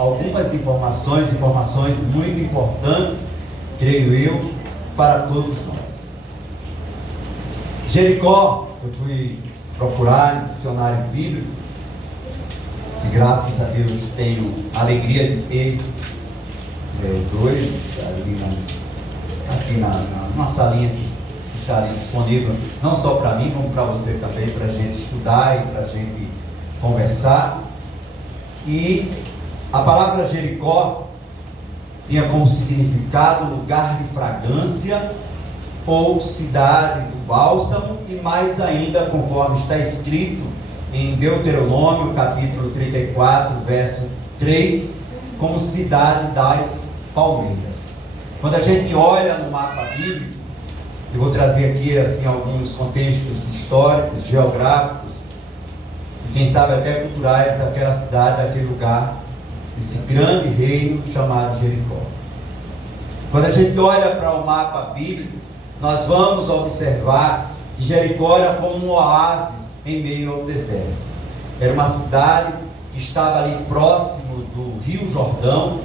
algumas informações muito importantes, creio eu, para todos nós. Jericó, eu fui procurar no dicionário bíblico, e graças a Deus tenho a alegria de ter dois aqui numa salinha que está ali disponível, não só para mim, como para você também, para a gente estudar e para a gente conversar. E a palavra Jericó tinha como significado lugar de fragrância ou cidade do bálsamo, e mais ainda, conforme está escrito em Deuteronômio, capítulo 34, verso 3, como cidade das palmeiras. Quando a gente olha no mapa bíblico, eu vou trazer aqui assim alguns contextos históricos, geográficos, e quem sabe até culturais daquela cidade, daquele lugar, esse grande reino chamado Jericó. Quando a gente olha para o mapa bíblico, nós vamos observar que Jericó era como um oásis em meio ao deserto. Era uma cidade que estava ali próximo do Rio Jordão.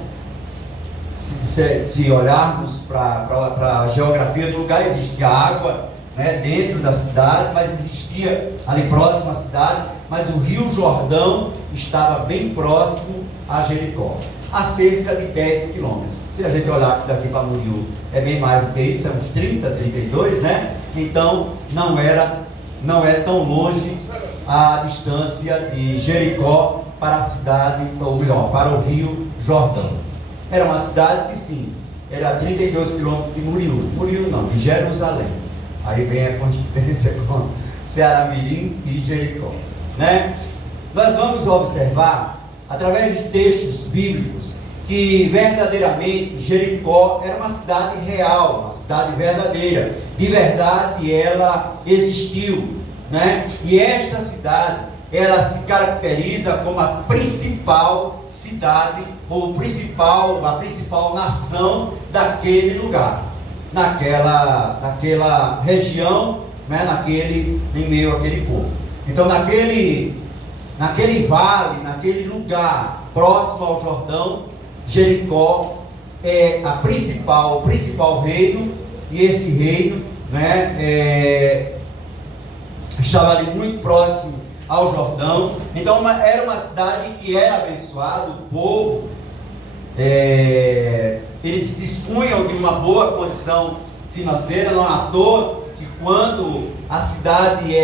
Se olharmos para a geografia do lugar, existia água, né, dentro da cidade, mas existia ali próximo à cidade, mas o Rio Jordão estava bem próximo a Jericó, a cerca de 10 quilômetros. Se a gente olhar daqui para Muriú, é bem mais do que isso, é uns 30, 32, né? Então não é tão longe a distância de Jericó para a cidade, ou melhor, para o Rio Jordão. Era uma cidade que sim, era 32 quilômetros de Muriú não, de Jerusalém. Aí vem a coincidência com Ceará-Mirim e Jericó, né? Nós vamos observar, através de textos bíblicos, que verdadeiramente Jericó era uma cidade real, uma cidade verdadeira. De verdade ela existiu, né? E esta cidade, ela se caracteriza como a principal cidade, ou a principal nação daquele lugar, naquela região, né? Em meio àquele povo. Então naquele vale, naquele lugar próximo ao Jordão, Jericó é o principal reino, e esse reino, né, estava ali muito próximo ao Jordão. Então era uma cidade que era abençoada, o povo, eles dispunham de uma boa condição financeira. Não é à toa que quando a cidade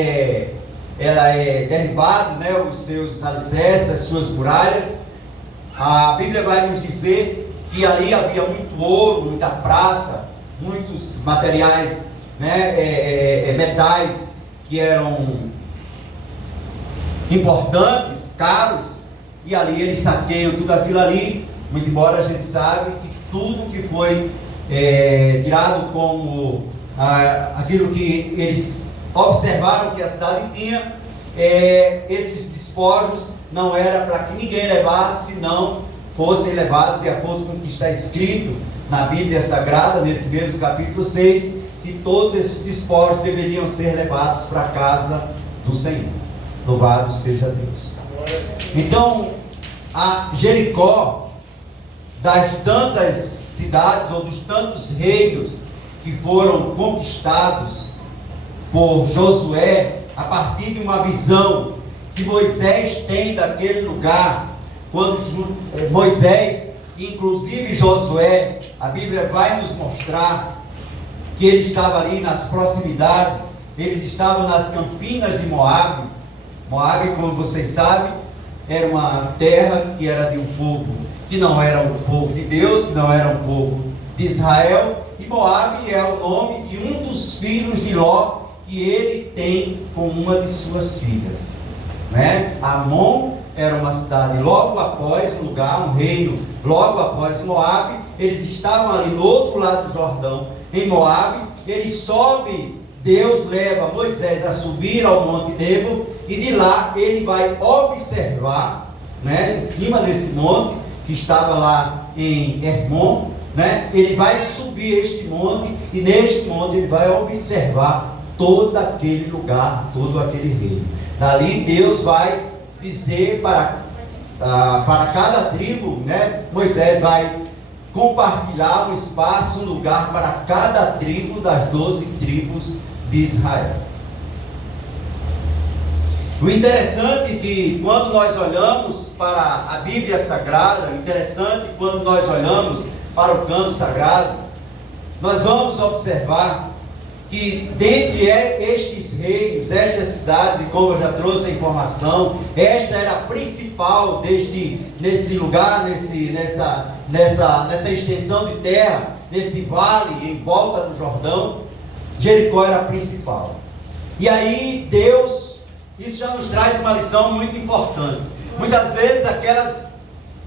ela é derribada, né, os seus alicerces, as suas muralhas, a Bíblia vai nos dizer que ali havia muito ouro, muita prata, muitos materiais, né, metais que eram importantes, caros, e ali eles saqueiam tudo aquilo ali, muito embora a gente sabe que tudo que foi tirado como aquilo que eles observaram que a cidade tinha, esses despojos não era para que ninguém levasse, não fossem levados de acordo com o que está escrito na Bíblia Sagrada, nesse mesmo capítulo 6, que todos esses despojos deveriam ser levados para a casa do Senhor. Louvado seja Deus. Então, a Jericó, das tantas cidades ou dos tantos reinos que foram conquistados por Josué, a partir de uma visão que Moisés tem daquele lugar, quando Moisés, inclusive Josué, a Bíblia vai nos mostrar que ele estava ali nas proximidades, eles estavam nas campinas de Moabe. Moabe, como vocês sabem, era uma terra que era de um povo que não era o povo de Deus, que não era o povo de Israel, e Moabe é o nome de um dos filhos de Ló, que ele tem com uma de suas filhas, né? Amon era uma cidade logo após um lugar, um reino, logo após Moabe. Eles estavam ali no outro lado do Jordão, em Moabe. Ele sobe, Deus leva Moisés a subir ao Monte Nebo, e de lá ele vai observar, né, em cima desse monte, que estava lá em Hermon, né? Ele vai subir este monte, e neste monte ele vai observar todo aquele lugar, todo aquele reino. Dali Deus vai dizer para para cada tribo, né, Moisés vai compartilhar um espaço, um lugar para cada tribo das 12 tribos de Israel. O interessante é que quando nós olhamos para a Bíblia Sagrada, quando nós olhamos para o canto sagrado, nós vamos observar que dentre estes reinos, estas cidades, e como eu já trouxe a informação, esta era a principal nesse lugar, nessa extensão de terra, nesse vale em volta do Jordão. Jericó era a principal. E aí Deus, isso já nos traz uma lição muito importante. Muitas vezes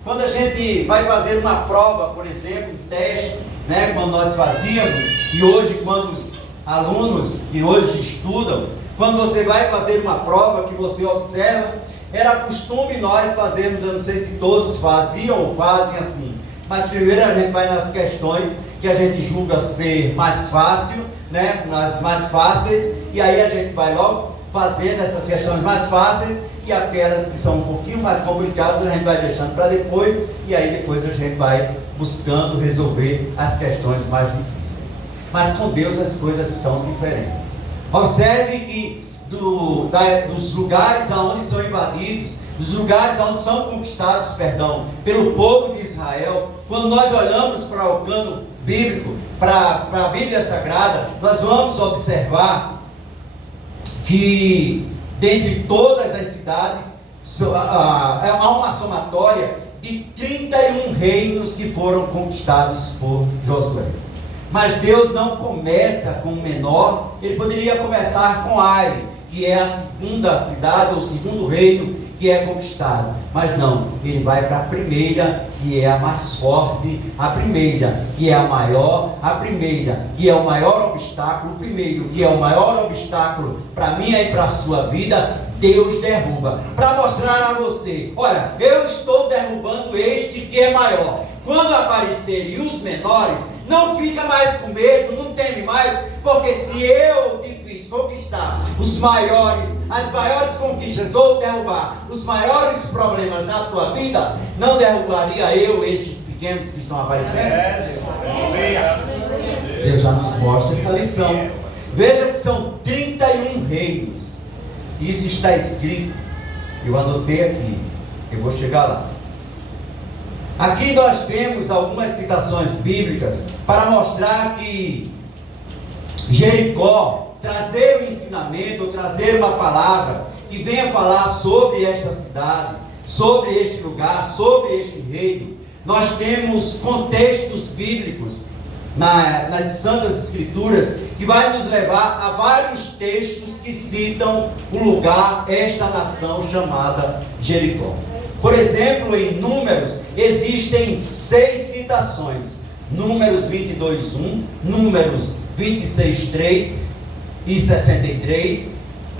quando a gente vai fazer uma prova, por exemplo, um teste, né, quando nós fazíamos, e hoje quando os alunos que hoje estudam, quando você vai fazer uma prova que você observa, era costume nós fazermos, eu não sei se todos faziam ou fazem assim, mas primeiro a gente vai nas questões que a gente julga ser mais fácil, né, nas mais fáceis, e aí a gente vai logo fazendo essas questões mais fáceis, e aquelas que são um pouquinho mais complicadas a gente vai deixando para depois, e aí depois a gente vai buscando resolver as questões mais difíceis. Mas com Deus as coisas são diferentes. Observe que dos lugares aonde são invadidos, dos lugares onde são conquistados, pelo povo de Israel, quando nós olhamos para o cano bíblico, para a Bíblia Sagrada, nós vamos observar que dentre todas as cidades há uma somatória de 31 reinos que foram conquistados por Josué. Mas Deus não começa com o menor, ele poderia começar com Ai, que é a segunda cidade, ou o segundo reino que é conquistado. Mas não, ele vai para a primeira, que é a mais forte, a primeira, que é a maior, a primeira, que é o maior obstáculo, o primeiro, que é o maior obstáculo para mim e para a sua vida, Deus derruba. Para mostrar a você, olha, eu estou derrubando este que é maior. Quando aparecerem os menores, não fica mais com medo, não teme mais, porque se eu te fiz conquistar as maiores conquistas, ou derrubar os maiores problemas na tua vida, não derrubaria eu estes pequenos que estão aparecendo? Deus já nos mostra essa lição. Veja que são 31 reinos. Isso está escrito. Eu anotei aqui. Eu vou chegar lá. Aqui nós temos algumas citações bíblicas para mostrar que Jericó, trazer um ensinamento, trazer uma palavra que venha falar sobre esta cidade, sobre este lugar, sobre este reino. Nós temos contextos bíblicos nas Santas Escrituras que vai nos levar a vários textos que citam o lugar, esta nação chamada Jericó. Por exemplo, em Números, existem 6 citações. Números 22:1, Números 26:3 e 63,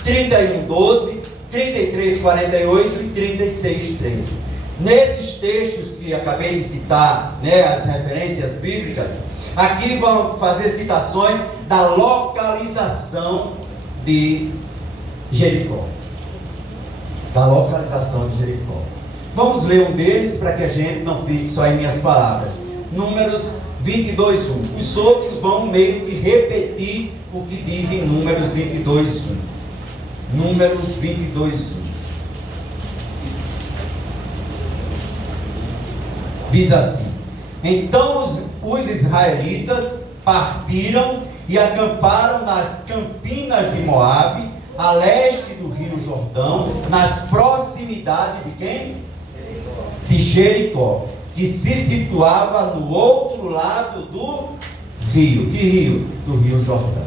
31:12, 33:48 e 36:13. Nesses textos que acabei de citar, né, as referências bíblicas, aqui vão fazer citações da localização de Jericó. Da localização de Jericó. Vamos ler um deles para que a gente não fique só em minhas palavras. Números 22:1. Os outros vão meio que repetir o que diz em Números 22:1. Números 22:1. Diz assim: então os israelitas partiram e acamparam nas campinas de Moabe, a leste do rio Jordão, nas proximidades de quem? De Jericó, que se situava no outro lado do rio. Que rio? Do rio Jordão.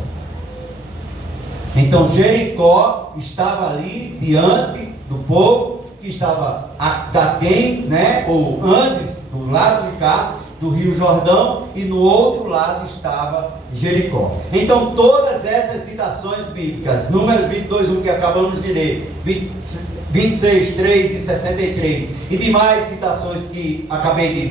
Então Jericó estava ali diante do povo que estava daquém, né? Ou antes, do lado de cá, do rio Jordão, e no outro lado estava Jericó. Então todas essas citações bíblicas, Números 22:1 que acabamos de ler, 26:3 e 63, e demais citações que acabei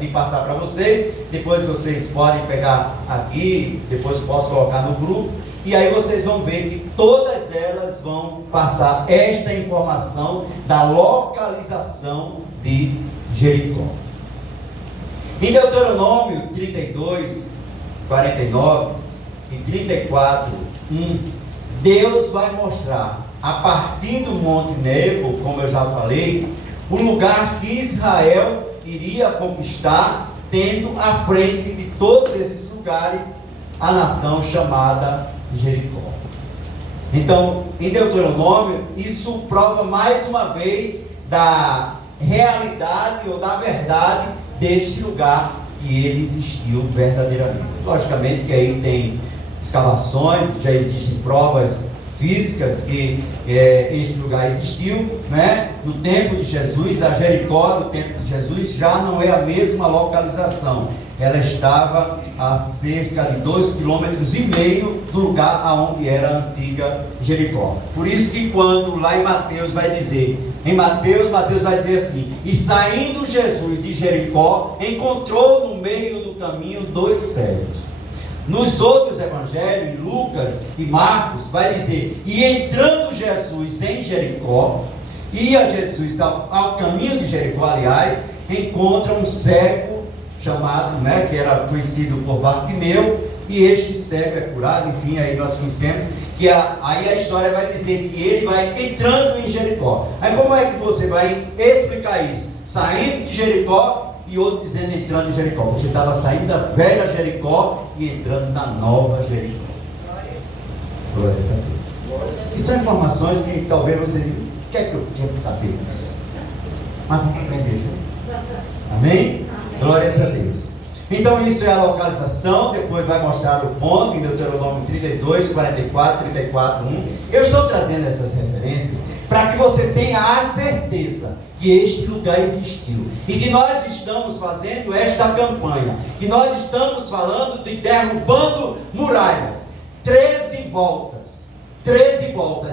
de passar para vocês, depois vocês podem pegar aqui, depois posso colocar no grupo, e aí vocês vão ver que todas elas vão passar esta informação da localização de Jericó. Em Deuteronômio 32, 49 e 34, 1, Deus vai mostrar, a partir do Monte Nebo, como eu já falei, o lugar que Israel iria conquistar, tendo à frente de todos esses lugares a nação chamada Jericó. Então, em Deuteronômio, isso prova mais uma vez da realidade ou da verdade deste lugar que ele existiu verdadeiramente. Logicamente que aí tem escavações, já existem provas físicas que esse lugar existiu, né? No tempo de Jesus, a Jericó, no tempo de Jesus, já não é a mesma localização. Ela estava a cerca de 2,5 km do lugar aonde era a antiga Jericó. Por isso que quando lá em Mateus vai dizer, Mateus vai dizer assim: e saindo Jesus de Jericó, encontrou no meio do caminho 2 cegos. Nos outros evangelhos, Lucas e Marcos, vai dizer, e entrando Jesus em Jericó, ia Jesus ao caminho de Jericó, aliás, encontra um cego chamado, né, que era conhecido por Bartimeu, e este cego é curado. Enfim, aí nós conhecemos que aí a história vai dizer que ele vai entrando em Jericó. Aí como é que você vai explicar isso? Saindo de Jericó, e outro dizendo entrando em Jericó, porque estava saindo da velha Jericó e entrando na nova Jericó. Glória a Deus. E são informações que talvez você diga, o que é que eu quero saber disso? Mas vamos aprender juntos. Amém? Glória a Deus. Então isso é a localização. Depois vai mostrar o ponto em Deuteronômio 32, 44, 34, 1. Eu estou trazendo essas referências para que você tenha a certeza que este lugar existiu, e que nós estamos fazendo esta campanha, que nós estamos falando de derrubando muralhas, 13 voltas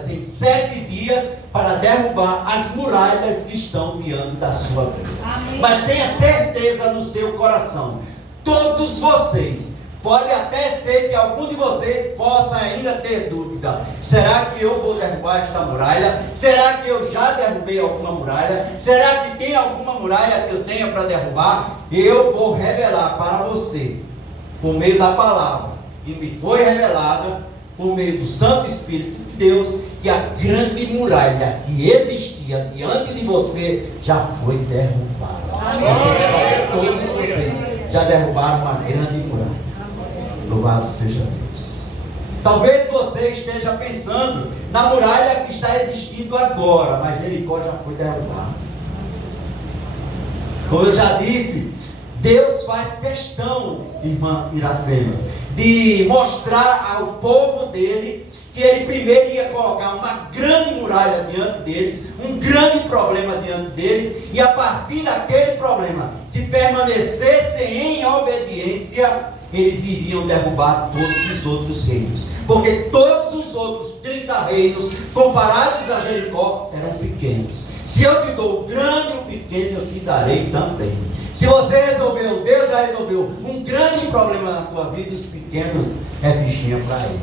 em 7 dias, para derrubar as muralhas que estão diante da sua vida. Amém. Mas tenha certeza no seu coração, todos vocês, pode até ser que algum de vocês possa ainda ter dúvida: será que eu vou derrubar esta muralha? Será que eu já derrubei alguma muralha? Será que tem alguma muralha que eu tenha para derrubar? Eu vou revelar para você, por meio da palavra, que me foi revelada, por meio do Santo Espírito de Deus, que a grande muralha que existia diante de você já foi derrubada. Todos vocês já derrubaram uma grande muralha. Louvado seja Deus. Talvez você esteja pensando na muralha que está existindo agora, mas Jericó já foi derrubada. Como eu já disse, Deus faz questão, irmã Iracema, de mostrar ao povo dele que ele primeiro ia colocar uma grande muralha diante deles, um grande problema diante deles, e a partir daquele problema, se permanecessem em obediência, eles iriam derrubar todos os outros reinos, porque todos os outros 30 reinos, comparados a Jericó, eram pequenos. Se eu te dou o grande e o pequeno, eu te darei também. Se você resolveu, Deus já resolveu um grande problema na tua vida, os pequenos é fichinha para ele.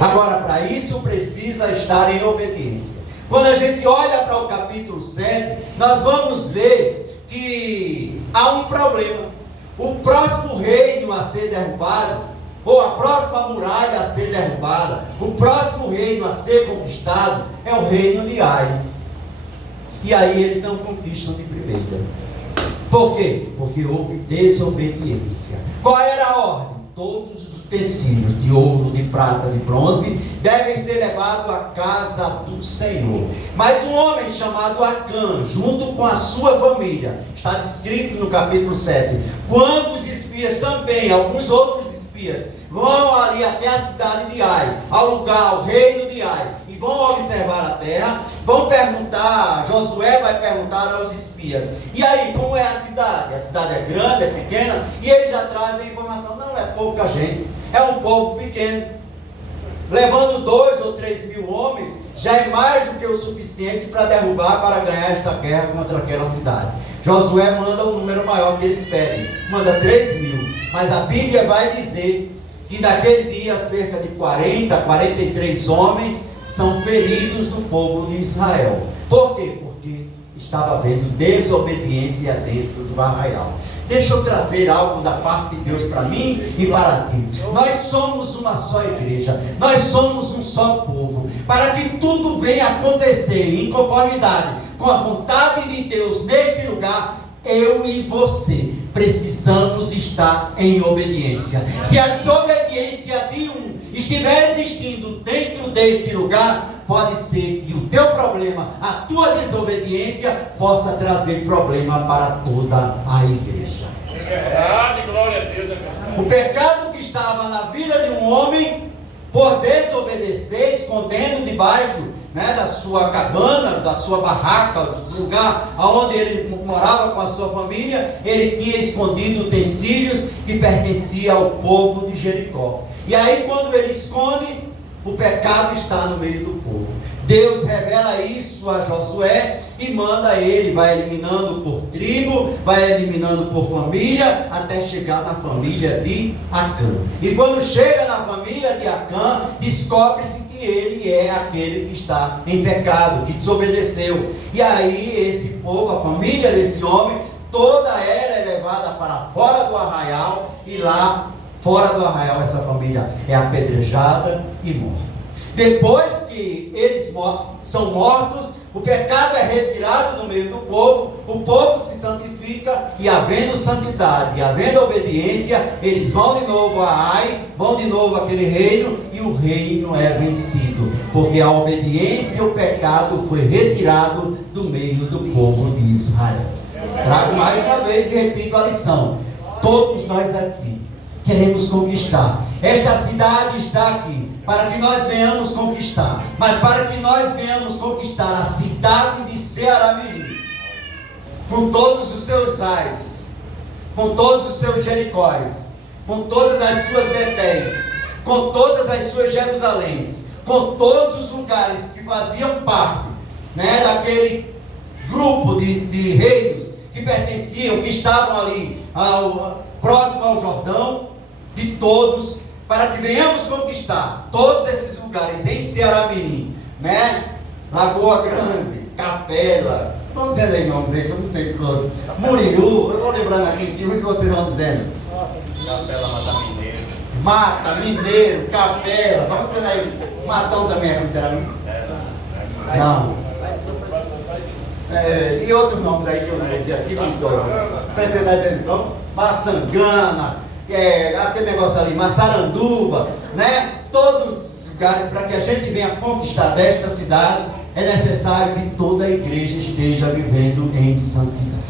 Agora, para isso precisa estar em obediência. Quando a gente olha para o capítulo 7, nós vamos ver que há um problema. O próximo reino a ser derrubado, ou a próxima muralha a ser derrubada, o próximo reino a ser conquistado, é o reino de Ai. E aí eles não conquistam de primeira. Por quê? Porque houve desobediência. Qual era a ordem? Todos os utensílios de ouro, de prata, de bronze devem ser levados à casa do Senhor. Mas um homem chamado Acã, junto com a sua família, está descrito no capítulo 7, quando os espias também, alguns outros espias, vão ali até a cidade de Ai, ao lugar, ao reino de Ai, e vão observar a terra, vão perguntar, Josué vai perguntar aos espias: e aí, como é a cidade? A cidade é grande, é pequena? E eles já trazem a informação: não é pouca gente, é um povo pequeno, levando 2 ou 3 mil homens, já é mais do que o suficiente para derrubar, para ganhar esta guerra contra aquela cidade. Josué manda um número maior que eles pedem, manda 3 mil, mas a Bíblia vai dizer que naquele dia cerca de 43 homens são feridos no povo de Israel. Por quê? Porque estava havendo desobediência dentro do arraial. Deixa eu trazer algo da parte de Deus para mim e para ti. Nós somos uma só igreja, nós somos um só povo. Para que tudo venha acontecer em conformidade com a vontade de Deus neste lugar, eu e você precisamos estar em obediência. Se a desobediência de um estiver existindo dentro deste lugar, pode ser que o teu problema, a tua desobediência, possa trazer problema para toda a igreja. É verdade, glória a Deus. O pecado que estava na vida de um homem, por desobedecer, escondendo debaixo da sua cabana, da sua barraca, do lugar onde ele morava com a sua família, ele tinha escondido utensílios que pertenciam ao povo de Jericó. E aí, quando ele esconde, o pecado está no meio do povo. Deus revela isso a Josué e manda ele, vai eliminando por tribo, vai eliminando por família, até chegar na família de Acã. E quando chega na família de Acã, descobre-se que ele é aquele que está em pecado, que desobedeceu. E aí esse povo, a família desse homem, toda ela é levada para fora do arraial, e lá fora do arraial essa família é apedrejada e morta. Depois que eles são mortos, o pecado é retirado do meio do povo, o povo se santifica, e havendo santidade, e havendo obediência, eles vão de novo a Ai, vão de novo àquele reino, e o reino é vencido, porque a obediência e o pecado foi retirado do meio do povo de Israel. Trago mais uma vez e repito a lição: todos nós aqui queremos conquistar. Esta cidade está aqui para que nós venhamos conquistar, mas para que nós venhamos conquistar a cidade de Ceará-Mirim, com todos os seus Ais, com todos os seus Jericóis, com todas as suas Betéis, com todas as suas Jerusaléns, com todos os lugares que faziam parte daquele grupo de reinos que pertenciam, que estavam ali próximo ao Jordão, de todos, para que venhamos conquistar todos esses lugares em Ceará-Mirim, Lagoa Grande, Capela, vamos dizendo aí nomes aí, que eu não sei todos, Muriú, eu vou lembrando aqui, que muitos vocês vão dizendo. Capela, Mata Mineiro. Mata, Mineiro, Capela, vamos dizendo aí, Matão também é em Ceará-Mirim? Não. E outros nomes aí que eu não vou dizer aqui, vamos precisar dizer então, Maçangana, aquele negócio ali, Massaranduba, todos os lugares, para que a gente venha conquistar desta cidade, é necessário que toda a igreja esteja vivendo em santidade.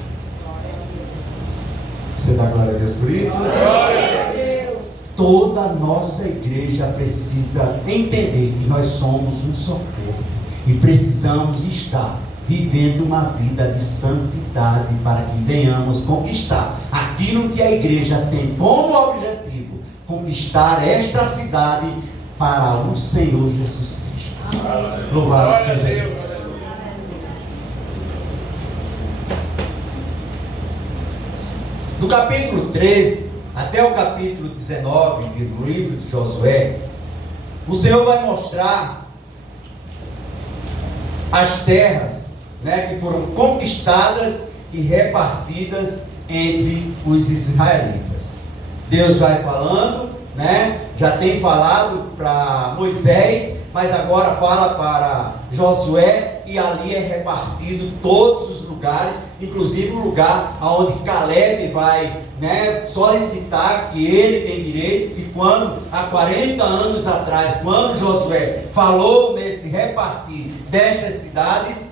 Você dá glória a Deus por isso? Glória a Deus. Toda a nossa igreja precisa entender que nós somos um só corpo e precisamos estar vivendo uma vida de santidade, para que venhamos conquistar aquilo que a igreja tem como objetivo: conquistar esta cidade para o Senhor Jesus Cristo. Louvado seja Deus. Do capítulo 13 até o capítulo 19 do livro de Josué, o Senhor vai mostrar as terras que foram conquistadas e repartidas entre os israelitas. Deus vai falando, já tem falado para Moisés, mas agora fala para Josué, e ali é repartido todos os lugares, inclusive o lugar onde Caleb vai solicitar que ele tem direito, que quando, há 40 anos atrás, quando Josué falou nesse repartir destas cidades,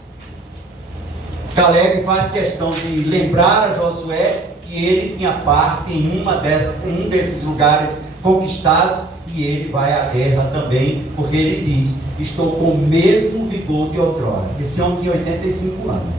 Caleb faz questão de lembrar a Josué que ele tinha parte em um desses lugares conquistados, e ele vai à guerra também, porque ele diz: estou com o mesmo vigor de outrora. Esse homem tinha 85 anos.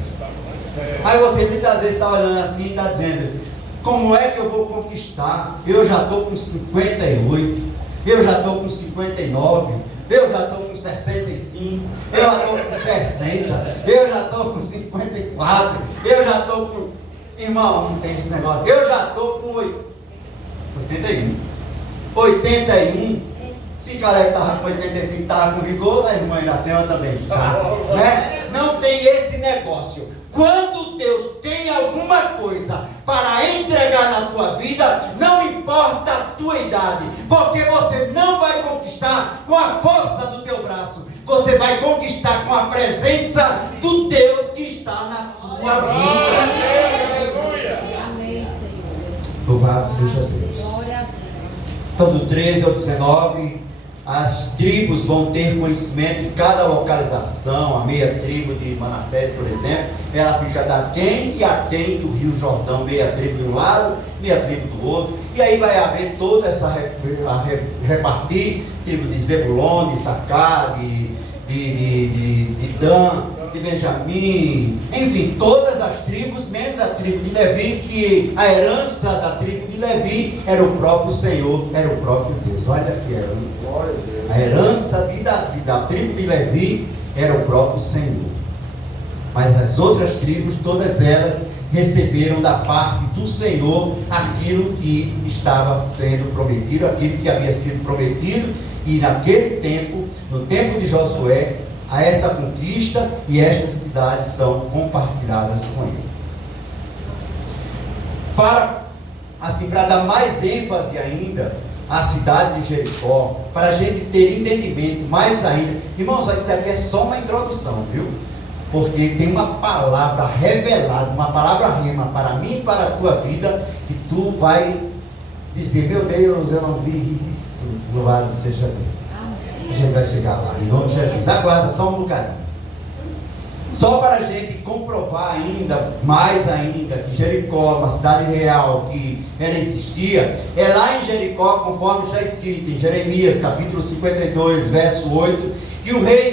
Aí você muitas vezes está olhando assim e está dizendo: como é que eu vou conquistar? Eu já estou com 58, eu já estou com 59, eu já estou com 65, eu já estou com 60, eu já estou com 54, eu já estou com... Irmão, não tem esse negócio. Eu já estou com 81. Se Caleb estava com 85, estava com vigor, a irmã Iracema também está. Não tem esse negócio. Quando Deus tem alguma coisa para entregar na tua vida, não importa a tua idade, porque você não vai conquistar com a força do teu braço, você vai conquistar com a presença do Deus que está na tua vida. Aleluia. Louvado seja Deus. Então, do 13 ao 19, as tribos vão ter conhecimento de cada localização. A meia tribo de Manassés, por exemplo, ela fica daqui e aquém do Rio Jordão, meia tribo de um lado, meia tribo do outro, e aí vai haver toda essa repartir, tribo de Zebulon, de Issacar, de Dan, de Benjamim, enfim, todas as tribos, menos a tribo de Levi, que a herança da tribo de Levi era o próprio Senhor, era o próprio Deus. Olha que herança. A herança da tribo de Levi era o próprio Senhor. Mas as outras tribos, todas elas receberam da parte do Senhor aquilo que estava sendo prometido, aquilo que havia sido prometido, e naquele tempo, no tempo de Josué, a essa conquista e estas cidades são compartilhadas com ele. Para dar mais ênfase ainda à cidade de Jericó, para a gente ter entendimento mais ainda, irmãos, isso aqui é só uma introdução, viu? Porque tem uma palavra revelada, uma palavra rema para mim e para a tua vida, que tu vai dizer: meu Deus, eu não vi isso. Louvado seja Deus. A gente vai chegar lá, em nome de Jesus. Aguarda só um bocadinho. Só para a gente comprovar ainda, mais ainda, que Jericó, uma cidade real, que ela existia, é lá em Jericó, conforme está escrito em Jeremias, capítulo 52, verso 8, que o rei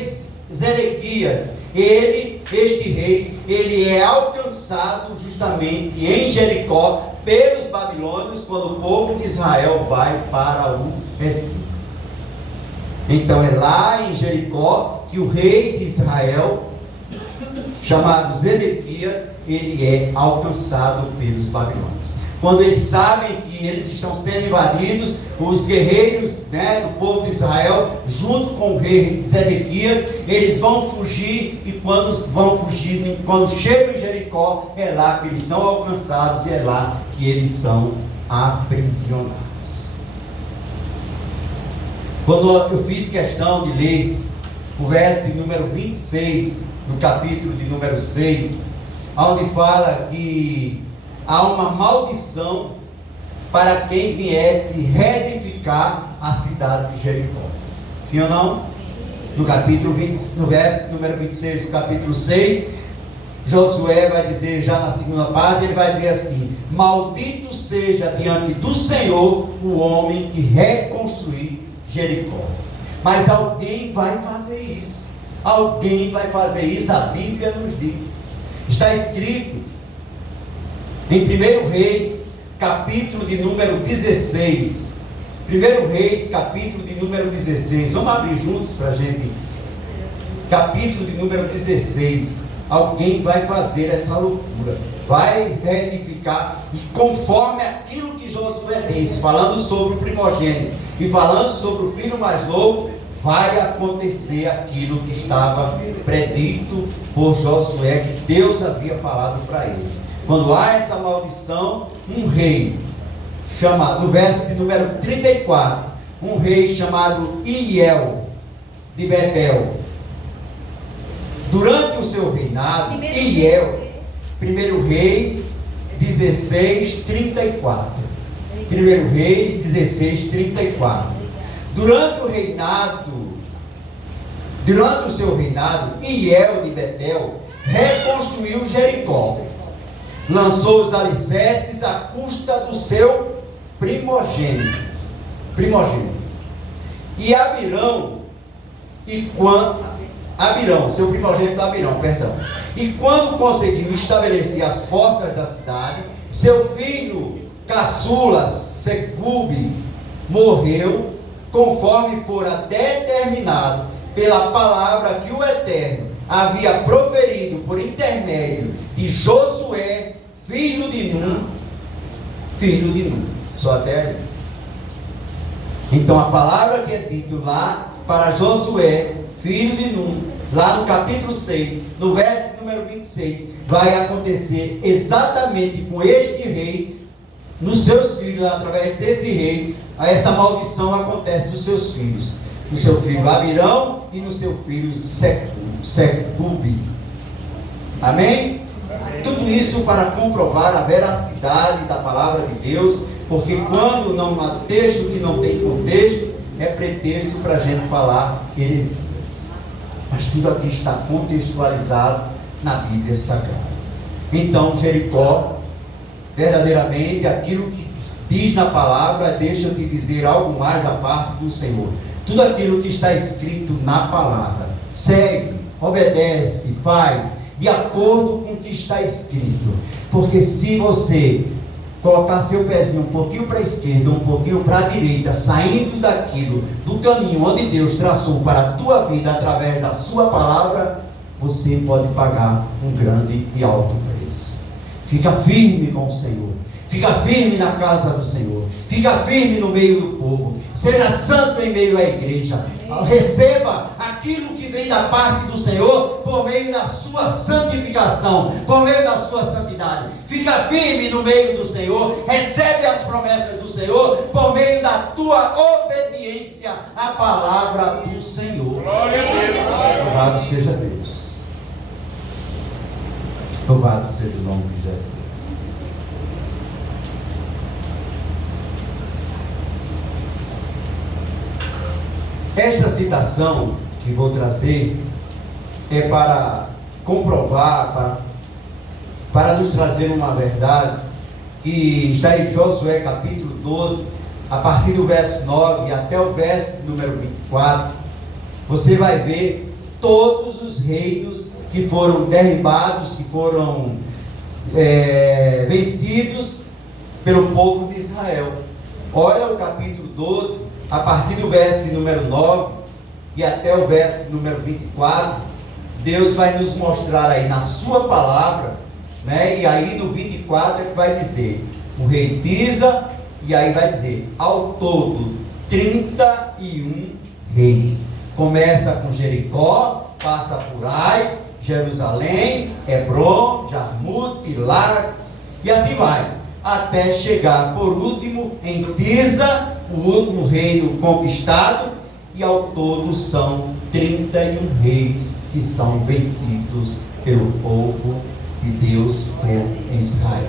Zedequias, este rei, ele é alcançado justamente em Jericó pelos babilônios, quando o povo de Israel vai para o exílio. Então é lá em Jericó que o rei de Israel, chamado Zedequias, ele é alcançado pelos babilônios. Quando eles sabem que eles estão sendo invadidos, os guerreiros, do povo de Israel, junto com o rei Zedequias, eles vão fugir, e quando vão fugir, quando chegam em Jericó, é lá que eles são alcançados, e é lá que eles são aprisionados. Quando eu fiz questão de ler o verso número 26, no capítulo de número 6, onde fala que há uma maldição para quem viesse reedificar a cidade de Jericó. Sim ou não? No capítulo 20, no verso número 26 do capítulo 6, Josué vai dizer, já na segunda parte, ele vai dizer assim: maldito seja diante do Senhor o homem que reconstruir Jericó. Mas alguém vai fazer isso. Alguém vai fazer isso, a Bíblia nos diz. Está escrito em 1 Reis, capítulo de número 16. 1 Reis, capítulo de número 16. Vamos abrir juntos para a gente. Capítulo de número 16. Alguém vai fazer essa loucura. Vai reedificar. E conforme aquilo que Josué disse, falando sobre o primogênito e falando sobre o filho mais novo, vai acontecer aquilo que estava predito por Josué, que Deus havia falado para ele. Quando há essa maldição, um rei, no verso de número 34, um rei chamado Iel, de Betel, durante o seu reinado, Iel, 1 Reis 16, 34. 1 Reis 16, 34. Durante o seu reinado, Iel de Betel reconstruiu Jericó. Lançou os alicerces à custa do seu primogênito. E seu primogênito Abirão, perdão. E quando conseguiu estabelecer as portas da cidade, seu filho caçula Segube morreu, conforme fora determinado pela palavra que o Eterno havia proferido por intermédio de Josué, filho de Nun. Só até aí. Então a palavra que é dito lá para Josué, filho de Nun, lá no capítulo 6, no verso número 26, vai acontecer exatamente com este rei, nos seus filhos, através desse rei, essa maldição acontece dos seus filhos, no seu filho Abirão e no seu filho Secube. Amém? Tudo isso para comprovar a veracidade da palavra de Deus, porque quando não há texto que não tem contexto, é pretexto para a gente falar heresias. Mas tudo aqui está contextualizado na Bíblia Sagrada. Então Jericó, verdadeiramente, aquilo que diz na palavra, deixa eu te dizer algo mais da parte do Senhor. Tudo aquilo que está escrito na palavra, segue, obedece, faz, de acordo com o que está escrito. Porque se você colocar seu pezinho um pouquinho para a esquerda, um pouquinho para a direita, saindo daquilo, do caminho onde Deus traçou para a tua vida, através da sua palavra, você pode pagar um grande e alto preço. Fica firme com o Senhor. Fica firme na casa do Senhor. Fica firme no meio do povo. Seja santo em meio à igreja. Receba aquilo que vem da parte do Senhor por meio da sua santificação, por meio da sua santidade. Fica firme no meio do Senhor. Recebe as promessas do Senhor por meio da tua obediência à palavra do Senhor. Glória a Deus. Louvado seja Deus. Louvado seja o nome de Jesus. Esta citação que vou trazer é para comprovar, para nos trazer uma verdade que está em Josué capítulo 12, a partir do verso 9 até o verso número 24. Você vai ver todos os reinos que foram derribados, que foram vencidos pelo povo de Israel. Olha o capítulo 12, a partir do verso número 9 e até o verso número 24, Deus vai nos mostrar aí na sua palavra, né? E aí no 24 é que vai dizer, o rei Tisa, e aí vai dizer, ao todo 31 reis. Começa com Jericó, passa por Ai, Jerusalém, Hebron, Jarmute, Lax, e assim vai, até chegar por último em Tisa, o último reino conquistado, e ao todo são 31 reis que são vencidos pelo povo de Deus por Israel.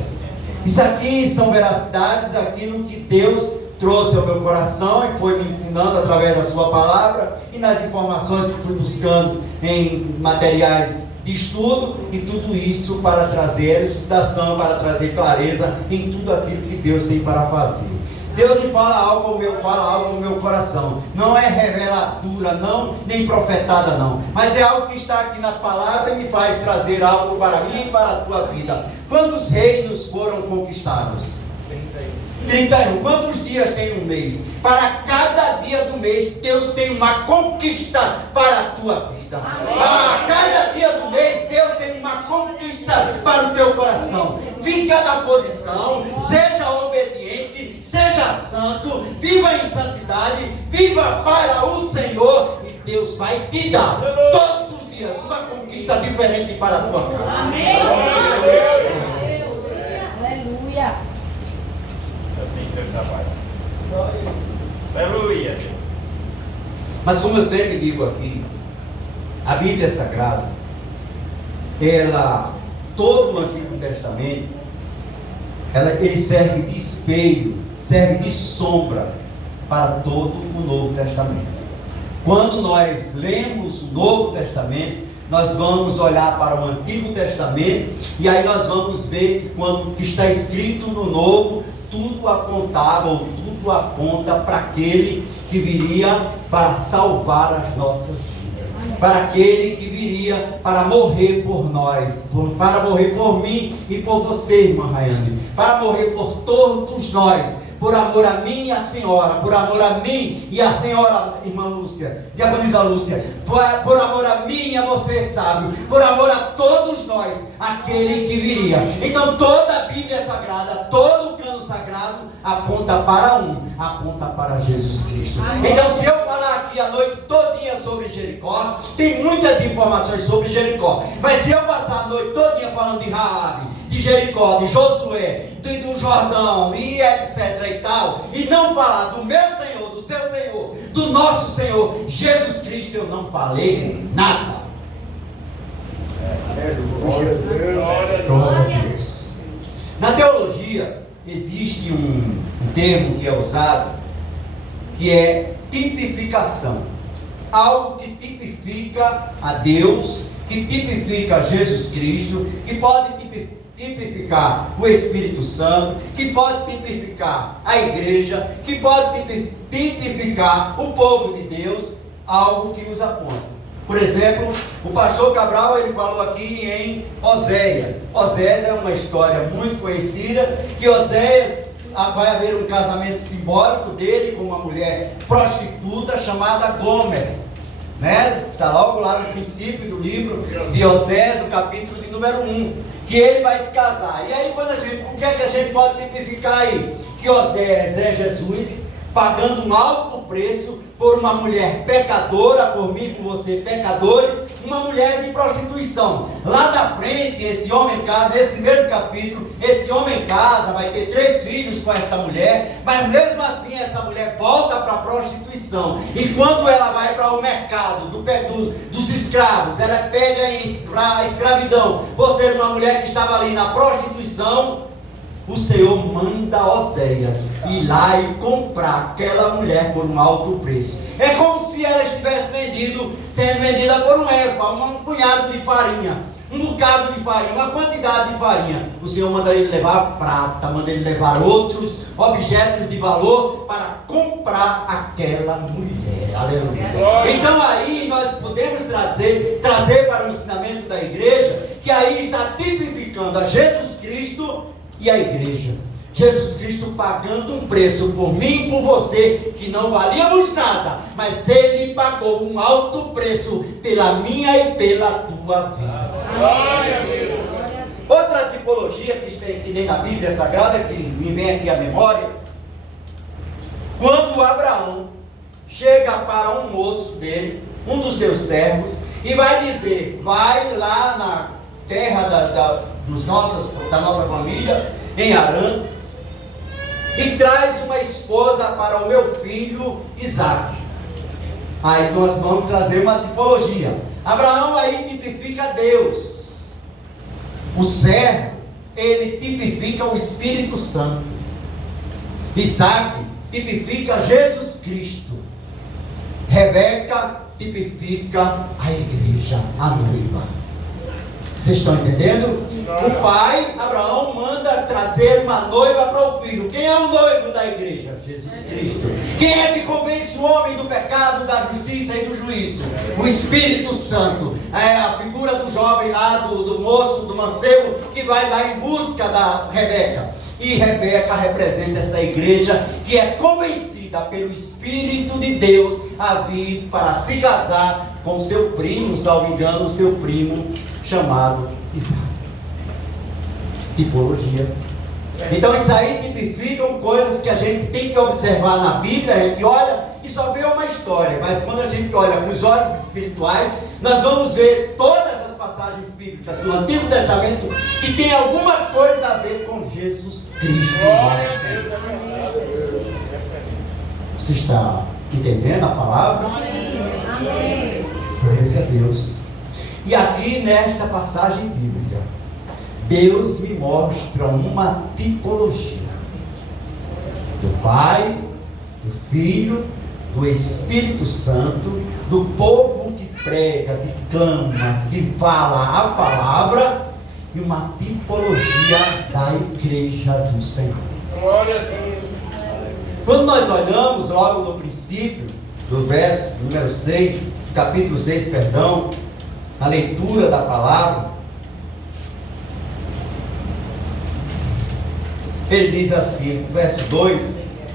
Isso aqui são veracidades, aquilo que Deus trouxe ao meu coração e foi me ensinando através da sua palavra e nas informações que fui buscando em materiais de estudo, e tudo isso para trazer elucidação, para trazer clareza em tudo aquilo que Deus tem para fazer. Deus me fala algo ao meu coração. Não é reveladura, não, nem profetada, não. Mas é algo que está aqui na palavra e me faz trazer algo para mim e para a tua vida. Quantos reinos foram conquistados? 31. Quantos dias tem um mês? Para cada dia do mês, Deus tem uma conquista para a tua vida. Para cada dia do mês, Deus tem uma conquista para o teu coração. Fica na posição, seja obediente, seja santo, viva em santidade, viva para o Senhor, e Deus vai te dar todos os dias uma conquista diferente para a tua casa. Amém. Aleluia. Aleluia. Mas como eu sempre digo aqui, a Bíblia Sagrada, ela, todo o Antigo Testamento, ele serve de espelho, serve de sombra para todo o Novo Testamento. Quando nós lemos o Novo Testamento, nós vamos olhar para o Antigo Testamento, e aí nós vamos ver que quando está escrito no Novo, tudo apontava, ou tudo aponta para aquele que viria para salvar as nossas vidas, para aquele que viria para morrer por nós, para morrer por mim e por você, irmã Rayane, para morrer por todos nós, por amor a mim e a senhora, por amor a mim e a senhora, irmã Lúcia, diaconisa Lúcia, por amor a mim e a você, sábio, por amor a todos nós, aquele que viria. Então toda a Bíblia Sagrada, todo o cano sagrado aponta para aponta para Jesus Cristo. Então se eu falar aqui aqui a noite todinha sobre Jericó, tem muitas informações sobre Jericó, mas se eu passar a noite todinha falando de Raabe, de Jericó, de Josué, do Jordão e etc e tal, e não falar do meu Senhor, do seu Senhor, do nosso Senhor Jesus Cristo, eu não falei nada. Glória a Deus. Na teologia existe um termo que é usado, que é tipificação. Algo que tipifica a Deus, que tipifica Jesus Cristo, que pode tipificar o Espírito Santo, que pode tipificar a igreja, que pode tipificar o povo de Deus, algo que nos aponta. Por exemplo, o pastor Cabral, ele falou aqui em Oséias. Oséias é uma história muito conhecida, que Oséias vai haver um casamento simbólico dele com uma mulher prostituta chamada Gomer, né? Está logo lá no princípio do livro de Oséias, no capítulo de número 1, que ele vai se casar. E aí, o que é que a gente pode tipificar aí? Que Oséias é Jesus pagando um alto preço por uma mulher pecadora, por mim, por você, pecadores, uma mulher de prostituição. Lá na frente, esse homem casa, nesse mesmo capítulo, esse homem casa, vai ter 3 filhos com esta mulher, mas mesmo assim essa mulher volta para a prostituição. E quando ela vai para o mercado dos escravos, ela é pega para a escravidão, por ser uma mulher que estava ali na prostituição, o Senhor manda Oséias ir lá e comprar aquela mulher por um alto preço. É como se ela estivesse sendo vendida por um efa, um punhado de farinha, um bocado de farinha, uma quantidade de farinha. O Senhor manda ele levar prata, manda ele levar outros objetos de valor para comprar aquela mulher. Aleluia. Então aí nós podemos trazer para o ensinamento da igreja, que aí está tipificando a Jesus Cristo e a igreja. Jesus Cristo pagando um preço por mim e por você, que não valíamos nada, mas Ele pagou um alto preço pela minha e pela tua vida. Outra tipologia que nem na Bíblia Sagrada, que me vem aqui à memória, quando Abraão chega para um moço dele, um dos seus servos, e vai dizer: vai lá na terra da nossa família, em Harã, e traz uma esposa para o meu filho Isaque. Aí nós vamos trazer uma tipologia. Abraão aí tipifica Deus. O servo, ele tipifica o Espírito Santo. Isaque tipifica Jesus Cristo. Rebeca tipifica a igreja, a noiva. Vocês estão entendendo? O pai, Abraão, manda trazer uma noiva para o filho. Quem é o noivo da igreja? Jesus Cristo. Quem é que convence o homem do pecado, da justiça e do juízo? O Espírito Santo. É a figura do jovem lá, do moço, do mancebo, que vai lá em busca da Rebeca. E Rebeca representa essa igreja que é convencida pelo Espírito de Deus a vir para se casar com seu primo, salvo engano, o seu primo chamado Isaque. Tipologia. Então isso aí tipificam coisas que a gente tem que observar na Bíblia. A gente olha e só vê uma história, mas quando a gente olha com os olhos espirituais, nós vamos ver todas as passagens bíblicas do Antigo Testamento que tem alguma coisa a ver com Jesus Cristo, nosso Senhor. Você está entendendo a palavra? Amém. Glória a Deus. E aqui nesta passagem bíblica, Deus me mostra uma tipologia do Pai, do Filho, do Espírito Santo, do povo que prega, que clama, que fala a palavra, e uma tipologia da igreja do Senhor. Glória a Deus. Quando nós olhamos logo no princípio do verso número 6, capítulo 6, perdão, a leitura da palavra, ele diz assim, verso 2: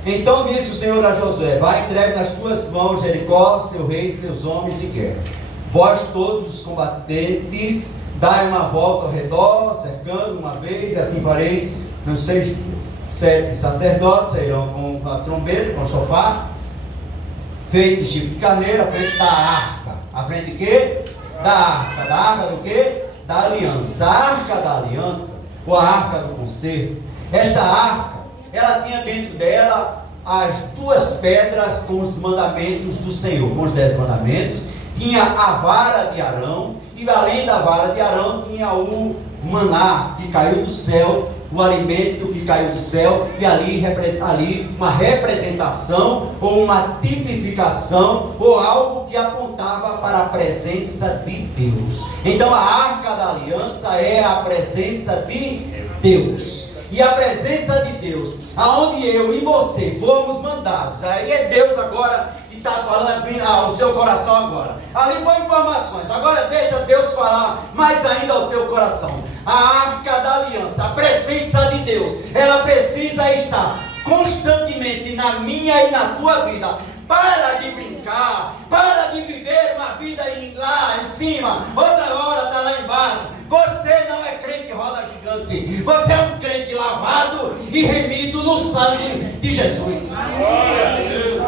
então disse o Senhor a Josué: vai, entregue nas tuas mãos Jericó, seu rei, seus homens de guerra. Vós todos os combatentes, dai uma volta ao redor, cercando uma vez, e assim fareis nos 6 dias. 7 sacerdotes sairão com a trombeta, com o chofar, feito de chifre de carneiro, à frente da arca. À frente de quê? Da arca. Da arca do quê? Da aliança. A arca da aliança, ou a arca do concerto. Esta arca, ela tinha dentro dela as 2 pedras com os mandamentos do Senhor, com os 10 mandamentos. Tinha a vara de Arão, e além da vara de Arão, tinha o maná que caiu do céu, o alimento que caiu do céu, e ali uma representação, ou uma tipificação, ou algo que apontava para a presença de Deus. Então a arca da aliança é a presença de Deus. E a presença de Deus, aonde eu e você fomos mandados, aí é Deus agora que está falando ao seu coração agora. Ali foram informações, agora deixa Deus falar mais ainda ao teu coração. A arca da aliança, a presença de Deus, ela precisa estar constantemente na minha e na tua vida. Para de brincar, para de viver uma vida lá em cima, outra hora está lá embaixo. Você não é crente roda gigante, você é um crente lavado e remido no sangue de Jesus. Glória a Deus.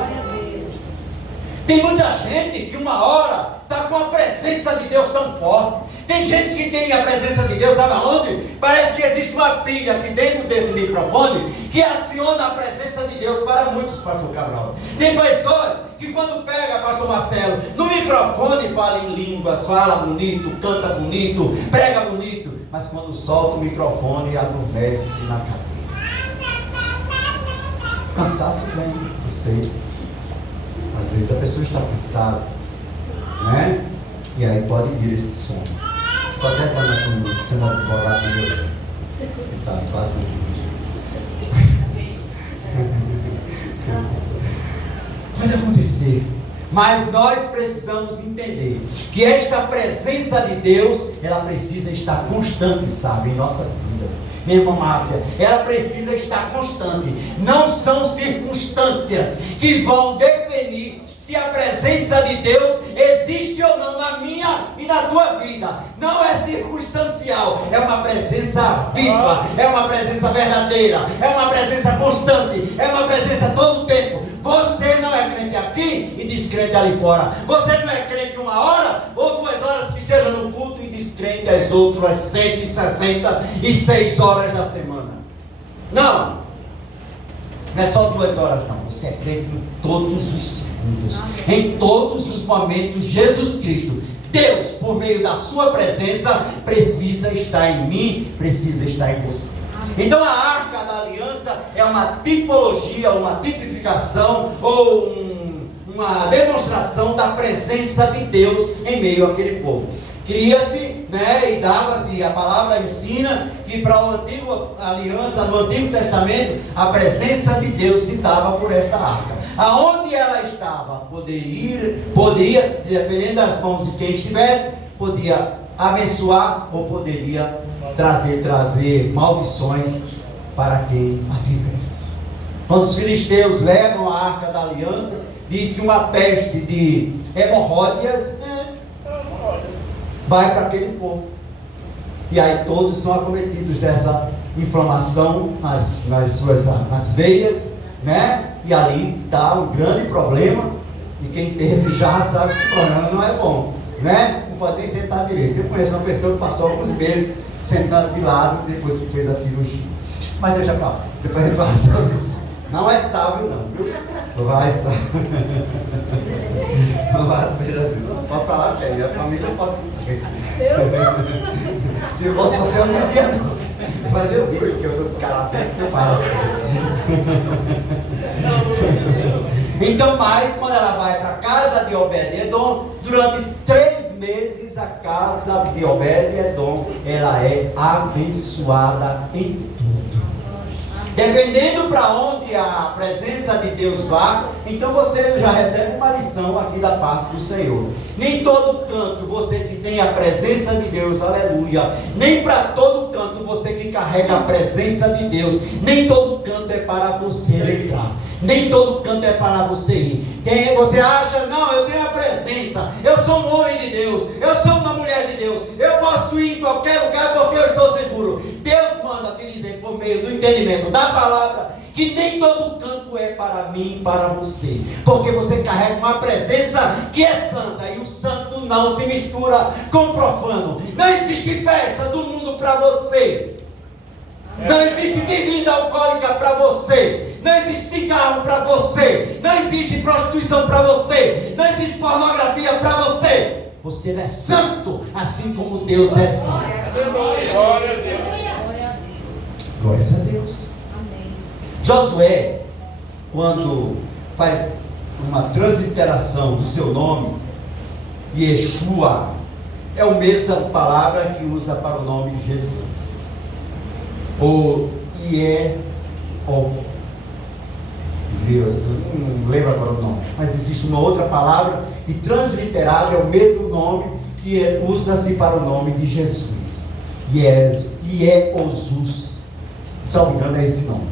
Tem muita gente que uma hora está com a presença de Deus tão forte. Tem gente que tem a presença de Deus, sabe aonde? Parece que existe uma pilha aqui dentro desse microfone que aciona a presença de Deus para muitos, pastor Cabral. Tem pessoas que quando pega, pastor Marcelo, no microfone fala em línguas, fala bonito, canta bonito, prega bonito, mas quando solta o microfone adormece na cadeira. Cansaço vem, eu sei. Às vezes a pessoa está cansada, né? E aí pode vir esse sono. Estou até falando sendo advogado com Deus. Ele está quase dormindo. Pode acontecer. Mas nós precisamos entender que esta presença de Deus, ela precisa estar constante, sabe, em nossas vidas. Minha irmã Márcia, ela precisa estar constante. Não são circunstâncias que vão definir se a presença de Deus existe ou não na minha e na tua vida. Não é circunstancial, é uma presença viva, é uma presença verdadeira, é uma presença constante, é uma presença todo o tempo. Você não é crente aqui e descrente ali fora. Você não é crente 1 hora ou 2 horas que esteja no culto e descrente as outras 166 horas da semana. Não. Não é só 2 horas não. Você é crente em todos os segundos. Em todos os momentos. Jesus Cristo, Deus, por meio da sua presença, precisa estar em mim, precisa estar em você. Então a arca da aliança é uma tipologia, uma tipificação ou uma demonstração da presença de Deus em meio àquele povo. Cria-se, né, e dava-se, a palavra ensina que para a antiga aliança, no Antigo Testamento, a presença de Deus se dava por esta arca. Aonde ela estava, poderia, dependendo das mãos de quem estivesse, podia abençoar ou poderia trazer maldições para quem a tivesse. Quando os filisteus levam a arca da aliança, diz que uma peste de hemorróidas vai para aquele povo. E aí todos são acometidos dessa inflamação nas veias, né? E ali está um grande problema. E quem teve já sabe que o problema não é bom, né? Não pode nem sentar direito. Eu conheço uma pessoa que passou alguns meses sentando de lado depois que fez a cirurgia. Mas deixa pra lá, depois a gente fala sobre isso. Não é sábio não, viu? Não vai estar. Não vai ser Deus. Não posso falar porque a minha família não posso dizer. Se fosse você, eu não dizia não. Mas eu vi porque eu sou descarado, eu falo as coisas. Então, mas quando ela vai para a casa de Obed-Edom, durante 3 meses a casa de Obed-Edom, ela é abençoada em tudo. Dependendo para onde a presença de Deus vá, então você já recebe uma lição aqui da parte do Senhor. Nem todo canto você que tem a presença de Deus, aleluia, nem para todo canto você que carrega a presença de Deus, nem todo canto é para você entrar, nem todo canto é para você ir. Você acha, não, eu tenho a presença, eu sou um homem de Deus, eu sou uma mulher de Deus, eu posso ir em qualquer lugar porque eu estou seguro. Deus manda te dizer por meio do entendimento da palavra que nem todo canto é para mim e para você, porque você carrega uma presença que é santa, e o santo não se mistura com o profano. Não existe festa do mundo para você, não existe bebida alcoólica para você, não existe cigarro para você, não existe prostituição para você, não existe pornografia para você. Você é santo, assim como Deus é santo. Glória a Deus. Glórias a Deus. Amém. Josué, quando faz uma transliteração do seu nome, Yeshua, é a mesma palavra que usa para o nome de Jesus. Ou Deus, não lembro agora o nome, mas existe uma outra palavra, e transliterado é o mesmo nome que usa-se para o nome de Jesus. Ieosus, se não me engano é esse nome.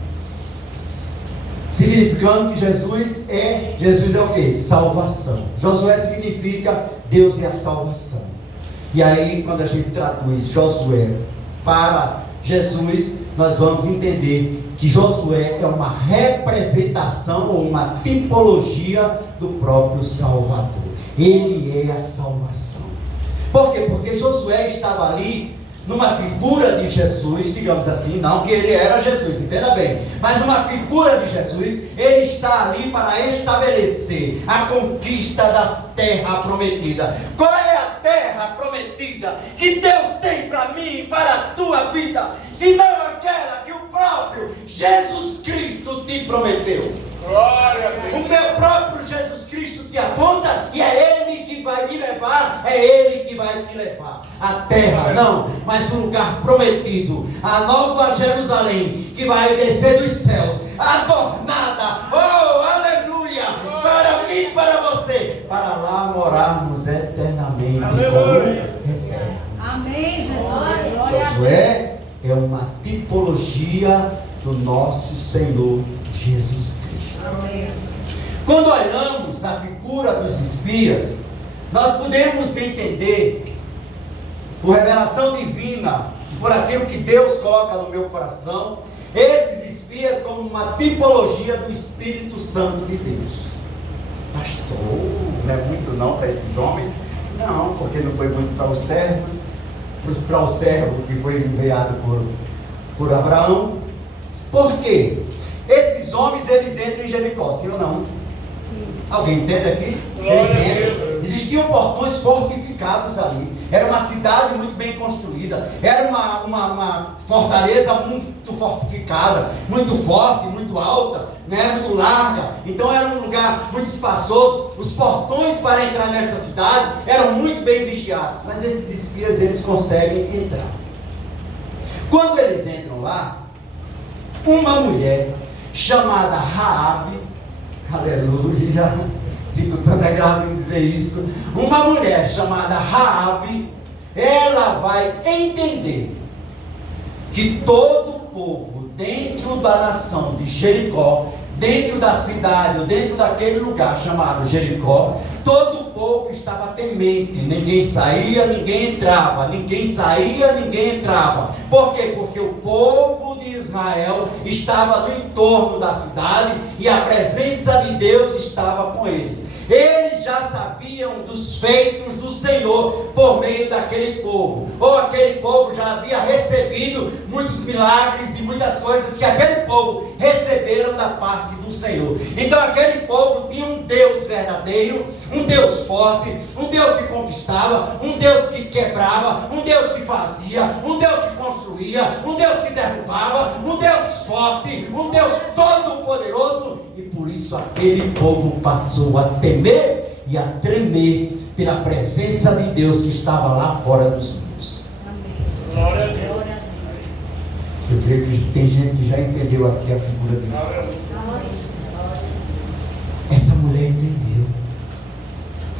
Significando que Jesus é o quê? Salvação. Josué significa Deus é a salvação. E aí, quando a gente traduz Josué para Jesus, nós vamos entender que Josué é uma representação ou uma tipologia do próprio Salvador. Ele é a salvação. Por quê? Porque Josué estava ali numa figura de Jesus, digamos assim, não que ele era Jesus, entenda bem, mas numa figura de Jesus. Ele está ali para estabelecer a conquista das terras prometidas. Qual é a terra prometida que Deus tem para mim e para a tua vida, se não aquela que o próprio Jesus Cristo te prometeu? Glória a Deus. O meu próprio Jesus Cristo te aponta, e é Ele que vai me levar, é Ele que vai te levar. A terra não, mas o lugar prometido, a nova Jerusalém, que vai descer dos céus, adornada, oh, aleluia, para mim e para você, para lá morarmos eternamente com Eterno. Amém, Jesus. Glória a Josué é uma tipologia do nosso Senhor Jesus Cristo. Amém. Quando olhamos a figura dos espias, nós podemos entender, por revelação divina, por aquilo que Deus coloca no meu coração, esses espias como uma tipologia do Espírito Santo de Deus. Pastor, não é muito não para esses homens? Não, porque não foi muito para os servos, para o servo que foi enviado por Abraão. Por quê? Esses homens, eles entram em Jericó, sim ou não? Sim. Alguém entende aqui? Eles entram. Existiam portões fortificados ali. Era uma cidade muito bem construída. Era uma fortaleza muito fortificada, muito forte, muito alta, né? Muito larga. Então era um lugar muito espaçoso. Os portões para entrar nessa cidade eram muito bem vigiados. Mas esses espias, eles conseguem entrar. Quando eles entram lá, uma mulher chamada Raabe, aleluia, sinto tanta graça em dizer isso, uma mulher chamada Raabe, ela vai entender que todo o povo dentro da nação de Jericó, dentro da cidade, ou dentro daquele lugar chamado Jericó, todo o povo estava temente, ninguém saía, ninguém entrava, ninguém saía, ninguém entrava. Por quê? Porque o povo de Israel estava no entorno da cidade e a presença de Deus estava com eles. Eles já sabiam dos feitos do Senhor por meio daquele povo, ou aquele povo já havia recebido muitos milagres e muitas coisas que aquele povo receberam da parte do Senhor. Então aquele povo tinha um Deus verdadeiro, um Deus forte, um Deus que conquistava, um Deus que quebrava, um Deus que fazia, um Deus que construía, um Deus que derrubava, um Deus forte, um Deus todo poderoso. E por isso aquele povo passou a temer e a tremer pela presença de Deus que estava lá fora dos muros. Amém. Glória a Deus. Eu creio que tem gente que já entendeu aqui a figura de Deus. Glória a Deus. Essa mulher entendeu.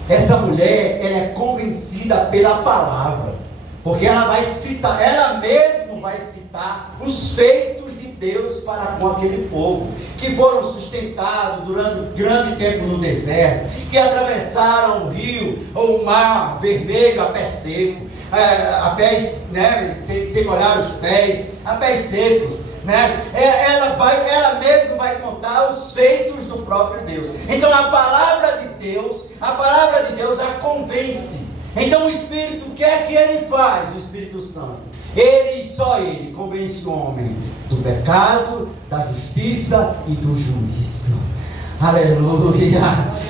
Essa mulher, ela é convencida pela palavra, porque ela vai citar, ela mesma vai citar os feitos de Deus para com aquele povo, que foram sustentados durante um grande tempo no deserto, que atravessaram o rio ou o mar vermelho a pé seco, a pés, né, sem molhar os pés, a pés secos, né? Ela mesma os feitos do próprio Deus. Então a palavra de Deus a convence. Então o Espírito, o que é que ele faz? O Espírito Santo, só ele convence o homem do pecado, da justiça e do juízo. Aleluia,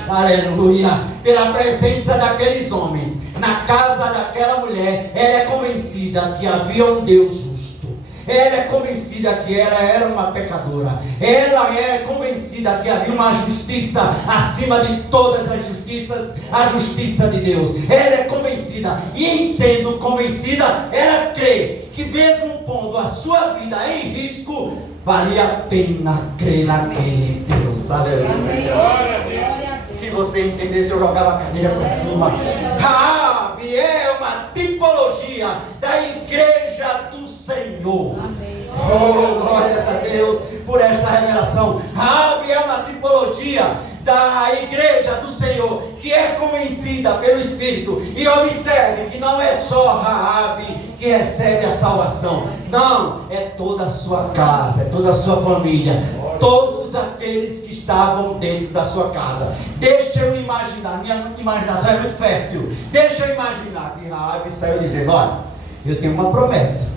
aleluia. Pela presença daqueles homens na casa daquela mulher, ela é convencida que havia um Deus justo. Ela é convencida que ela era uma pecadora. Ela é convencida que havia uma justiça acima de todas as justiças, a justiça de Deus. Ela é convencida, e em sendo convencida, ela crê que mesmo pondo a sua vida em risco, valia a pena crer naquele Deus. Aleluia. Se você entendesse, eu jogava a cadeira para cima. Raabe é uma tipologia da igreja do Senhor. Amém. Oh, glórias a Deus por esta revelação. Raabe é uma tipologia da igreja do Senhor, que é convencida pelo Espírito. E observe que não é só Raabe que recebe a salvação. Não, é toda a sua casa, é toda a sua família, todos aqueles que estavam dentro da sua casa. Deixa eu imaginar, minha imaginação é muito fértil. Deixa eu imaginar que Raabe saiu dizendo: olha, eu tenho uma promessa.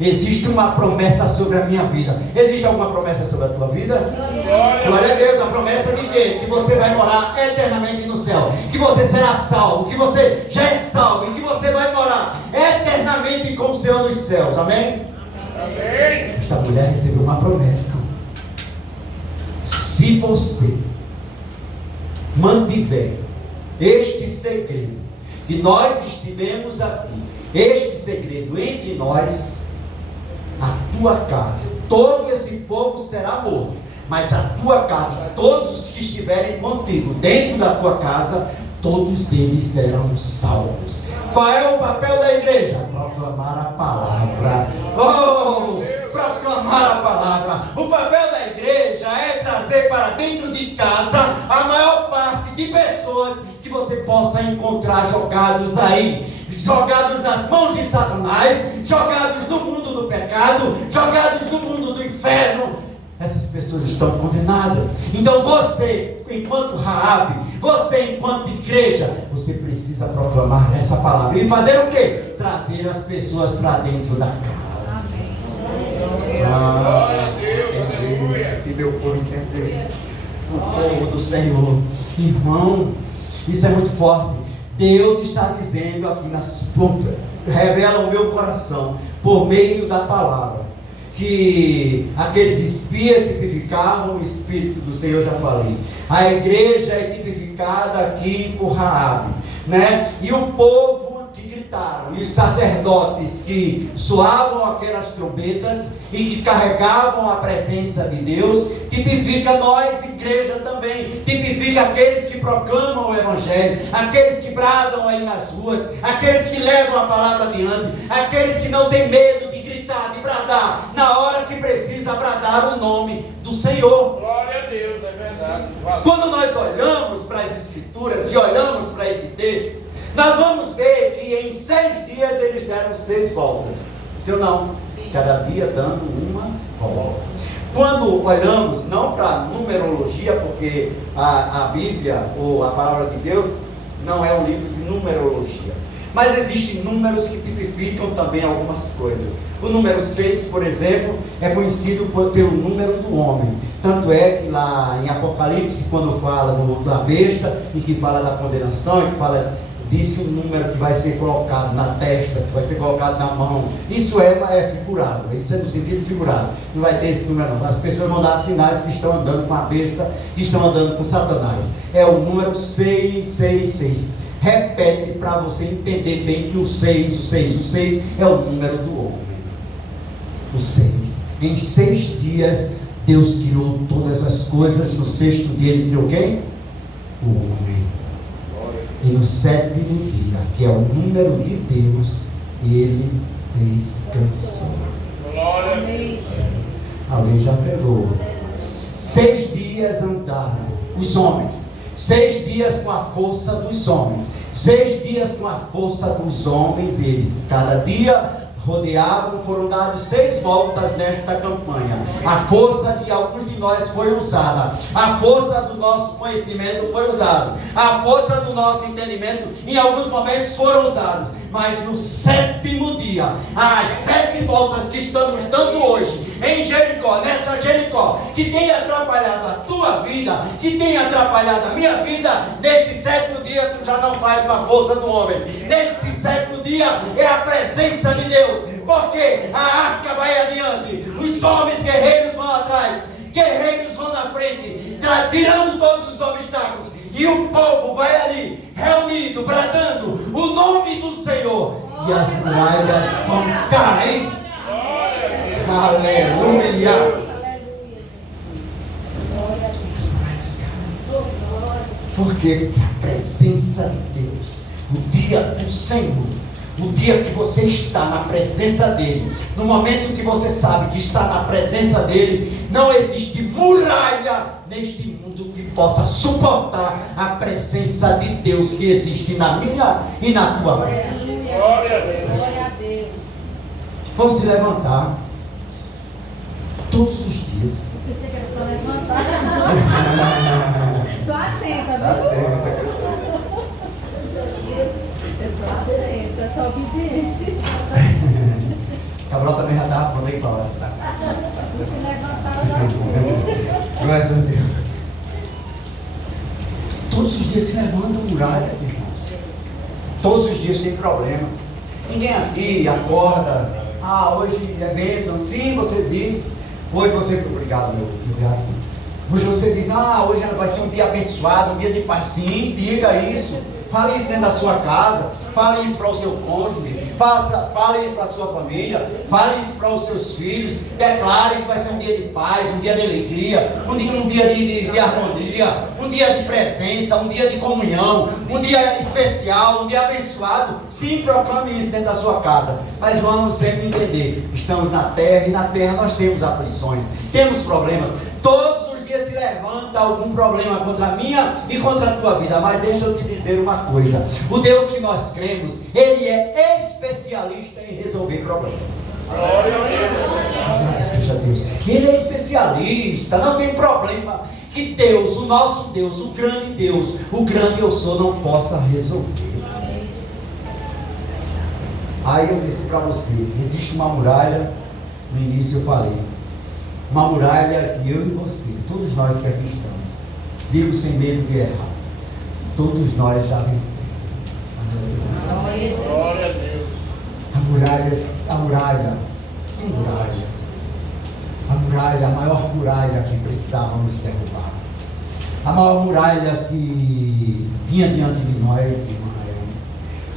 Existe uma promessa sobre a minha vida. Existe alguma promessa sobre a tua vida? Glória a Deus. A promessa de quê? Que você vai morar eternamente no céu, que você será salvo, que você já é salvo e que você vai morar eternamente com o Senhor nos céus. Amém? Amém. Esta mulher recebeu uma promessa. Se você mantiver este segredo que nós estivemos aqui, este segredo entre nós, a tua casa, todo esse povo será morto, mas a tua casa, todos os que estiverem contigo dentro da tua casa, todos eles serão salvos. Qual é o papel da igreja? Proclamar a palavra. Oh, proclamar a palavra. O papel da igreja é trazer para dentro de casa a maior parte de pessoas que você possa encontrar jogados aí, jogados nas mãos de Satanás, jogados no mundo do pecado, jogados no mundo do inferno. Essas pessoas estão condenadas. Então você, enquanto Raabe, você enquanto igreja, você precisa proclamar essa palavra. E fazer o quê? Trazer as pessoas para dentro da casa. Se meu povo entender, o povo do Senhor, irmão, isso é muito forte. Deus está dizendo aqui nas pontas, revela o meu coração por meio da palavra, que aqueles espias tipificavam o Espírito do Senhor, já falei. A igreja é tipificada aqui por Raabe, né? E o povo que gritaram, e os sacerdotes que soavam aquelas trombetas e que carregavam a presença de Deus, tipifica nós, igreja também, tipifica aqueles que proclamam o Evangelho, aqueles que bradam aí nas ruas, aqueles que levam a palavra adiante, aqueles que não têm medo de gritar, de bradar, na hora que precisa bradar o nome do Senhor. Glória a Deus, é verdade. Quando nós olhamos para as Escrituras e olhamos para esse texto, nós vamos ver que em 6 dias eles deram 6 voltas. Sim ou não? Sim. Cada dia dando uma volta. Quando olhamos, não para numerologia, porque a Bíblia ou a palavra de Deus não é um livro de numerologia, mas existem números que tipificam também algumas coisas. O número 6, por exemplo, é conhecido pelo número do homem. Tanto é que lá em Apocalipse, quando fala da besta, e que fala da condenação, e que fala, diz que o número que vai ser colocado na testa, que vai ser colocado na mão, isso é figurado, isso é no sentido figurado. Não vai ter esse número não. As pessoas vão dar sinais que estão andando com a besta, que estão andando com Satanás. É o número 666. Repete para você entender bem que o 6 é o número do homem. O 6. Em 6 dias Deus criou todas as coisas. No 6º dia Ele criou quem? O homem. E no 7º dia, que é o número de Deus, Ele descansou. Glória a Deus. Alguém já pegou? 6 dias andaram os homens. 6 dias com a força dos homens. 6 dias com a força dos homens, eles cada dia rodeavam, foram dados 6 voltas nesta campanha. A força de alguns de nós foi usada, a força do nosso conhecimento foi usada, a força do nosso entendimento em alguns momentos foram usados, mas no 7º dia, as 7 voltas que estamos dando hoje em Jericó, nessa Jericó, que tem atrapalhado a tua vida, que tem atrapalhado a minha vida, neste 7º dia tu já não faz com a força do homem, neste 7º dia é a presença de Deus, porque a arca vai adiante, os homens guerreiros vão atrás, guerreiros vão na frente, tirando todos os obstáculos, e o povo vai ali, reunido, bradando o nome do Senhor, e as muralhas vão cair. Aleluia! As muralhas caem. Porque a presença de Deus, o dia do Senhor, o dia que você está na presença dele, no momento que você sabe que está na presença dele, não existe muralha neste mundo que possa suportar a presença de Deus que existe na minha e na tua vida. Glória a Deus. Vamos se levantar todos os dias. Eu pensei que era para levantar. Tô atenta, viu? Eu tô atenta, só obediente. Cabral também já estava por aí fora. Eu fui levantar, eu já fui. Glória a Deus. Todos os dias se levantam muralhas, irmãos. Todos os dias tem problemas. Ninguém aqui acorda. Hoje é bênção. Sim, você diz. Hoje você. Obrigado, meu viado. Hoje você diz, hoje vai ser um dia abençoado, um dia de paz. Sim, diga isso. Fale isso dentro da sua casa. Fale isso para o seu cônjuge. Fale isso para a sua família. Fale isso para os seus filhos. Declare que vai ser um dia de paz, um dia de alegria, um dia de harmonia, um dia de presença, um dia de comunhão, um dia especial, um dia abençoado. Sim, proclame isso dentro da sua casa. Mas vamos sempre entender, estamos na terra e na terra nós temos aflições, temos problemas. Todos os dias se levanta algum problema contra a minha e contra a tua vida. Mas deixa eu te dizer uma coisa: o Deus que nós cremos, Ele é especialista em resolver problemas. Glória seja Deus. Ele é especialista, não tem problema que Deus, o nosso Deus, o grande eu sou, não possa resolver. Aí eu disse para você, existe uma muralha, no início eu falei, uma muralha que eu e você, todos nós que aqui estamos, digo sem medo de errar, todos nós já vencemos. Glória a Deus. A muralha, que muralha? A muralha, a maior muralha que precisávamos derrubar. A maior muralha que vinha diante de nós, irmã.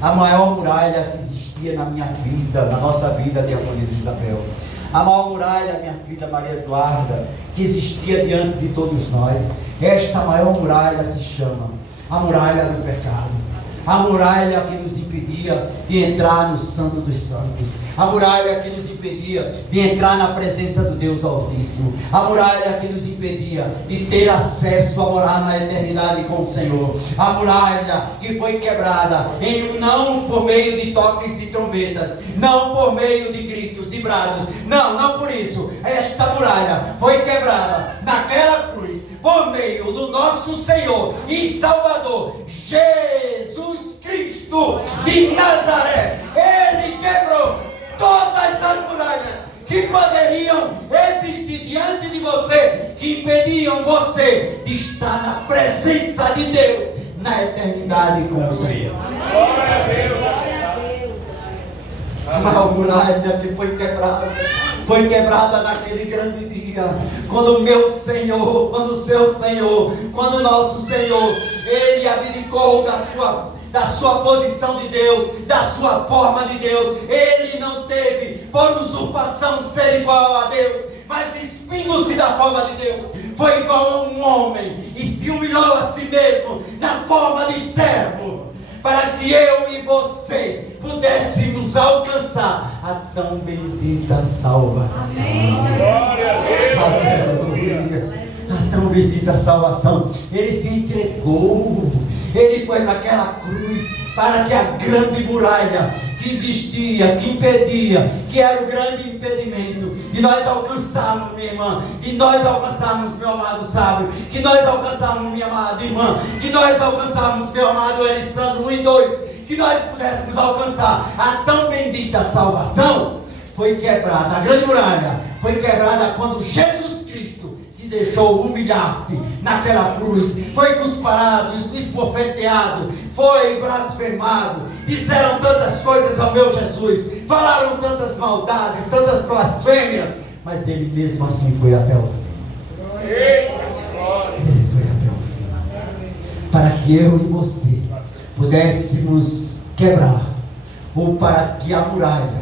A maior muralha que existia na minha vida, na nossa vida, diaconisa Isabel. A maior muralha, minha filha Maria Eduarda, que existia diante de todos nós. Esta maior muralha se chama a muralha do pecado. A muralha que nos impedia de entrar no Santo dos Santos. A muralha que nos impedia de entrar na presença do Deus Altíssimo. A muralha que nos impedia de ter acesso a morar na eternidade com o Senhor. A muralha que foi quebrada não por meio de toques de trombetas, não por meio de gritos, de brados. Não por isso. Esta muralha foi quebrada naquela cruz por meio do nosso Senhor e Salvador Jesus Cristo de Nazaré. Ele quebrou todas as muralhas que poderiam existir diante de você, que impediam você de estar na presença de Deus na eternidade com o Senhor. Glória a Deus. A maior muralha que foi quebrada naquele grande dia, quando o meu Senhor, quando o seu Senhor, quando o nosso Senhor, Ele abdicou da sua posição de Deus, da sua forma de Deus. Ele não teve por usurpação de ser igual a Deus, mas despindo-se da forma de Deus, foi igual a um homem e se humilhou a si mesmo na forma de servo, para que eu e você pudéssemos alcançar a tão bendita salvação. Amém. Glória a Deus. Aleluia. A tão bendita salvação. Ele se entregou. Ele foi naquela cruz para que a grande muralha que existia, que impedia, que era o grande impedimento de nós alcançarmos, minha irmã, de nós alcançarmos, meu amado sábio, que nós alcançarmos, minha amada irmã, que nós alcançarmos, meu amado Elisandro 1 e 2, que nós pudéssemos alcançar a tão bendita salvação, foi quebrada. A grande muralha foi quebrada quando Jesus Cristo se deixou humilhar-se naquela cruz, foi cusparado, esbofeteado, foi blasfemado, disseram tantas coisas ao meu Jesus, falaram tantas maldades, tantas blasfêmias, mas ele mesmo assim foi até o fim. Ele foi até o fim, para que eu e você pudéssemos quebrar, ou para que a muralha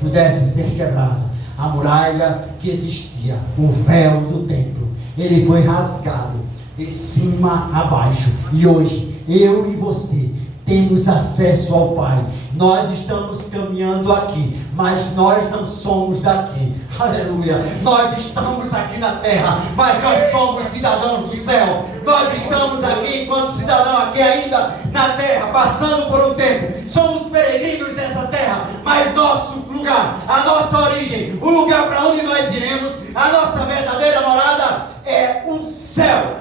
pudesse ser quebrada, a muralha que existia, o véu do templo, ele foi rasgado de cima a baixo, e hoje eu e você temos acesso ao Pai. Nós estamos caminhando aqui, mas nós não somos daqui. Aleluia. Nós estamos aqui na terra, mas nós somos cidadãos do céu. Nós estamos aqui enquanto cidadão aqui ainda na terra, passando por um tempo. Somos peregrinos nessa terra, mas nosso lugar, a nossa origem, o lugar para onde nós iremos, a nossa verdadeira morada é o céu.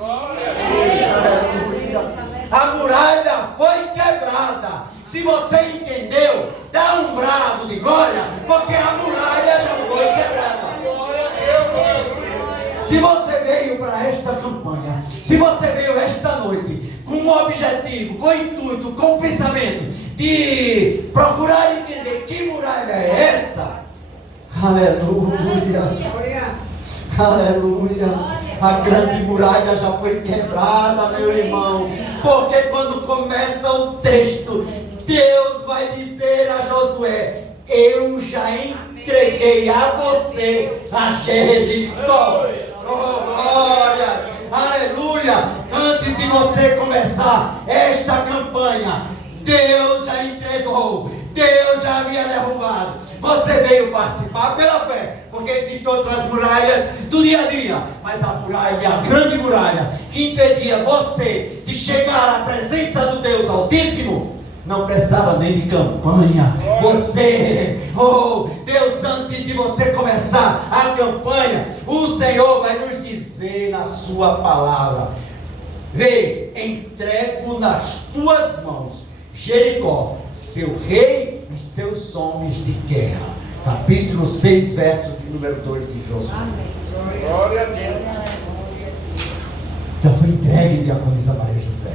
Aleluia. A muralha foi quebrada. Se você entendeu, dá um brado de glória, porque a muralha já foi quebrada. Se você veio para esta campanha, se você veio esta noite com um objetivo, com intuito, com pensamento de procurar entender que muralha é essa, aleluia, aleluia. A grande muralha já foi quebrada, meu irmão. Porque quando começa o texto, Deus vai dizer a Josué: eu já entreguei a você a Jericó. Oh, glória, aleluia. Antes de você começar esta campanha, Deus já entregou, Deus já havia derrubado. Você veio participar pela fé, porque existem outras muralhas do dia a dia, mas a muralha, a grande muralha que impedia você de chegar à presença do Deus Altíssimo, não precisava nem de campanha. Você, Deus, antes de você começar a campanha, o Senhor vai nos dizer na sua palavra: vê, entrego nas tuas mãos Jericó, seu rei e seus homens de guerra. Capítulo 6, verso de número 2 de Josué. Amém. Glória a Deus. Já foi entregue, diaconisa Maria José.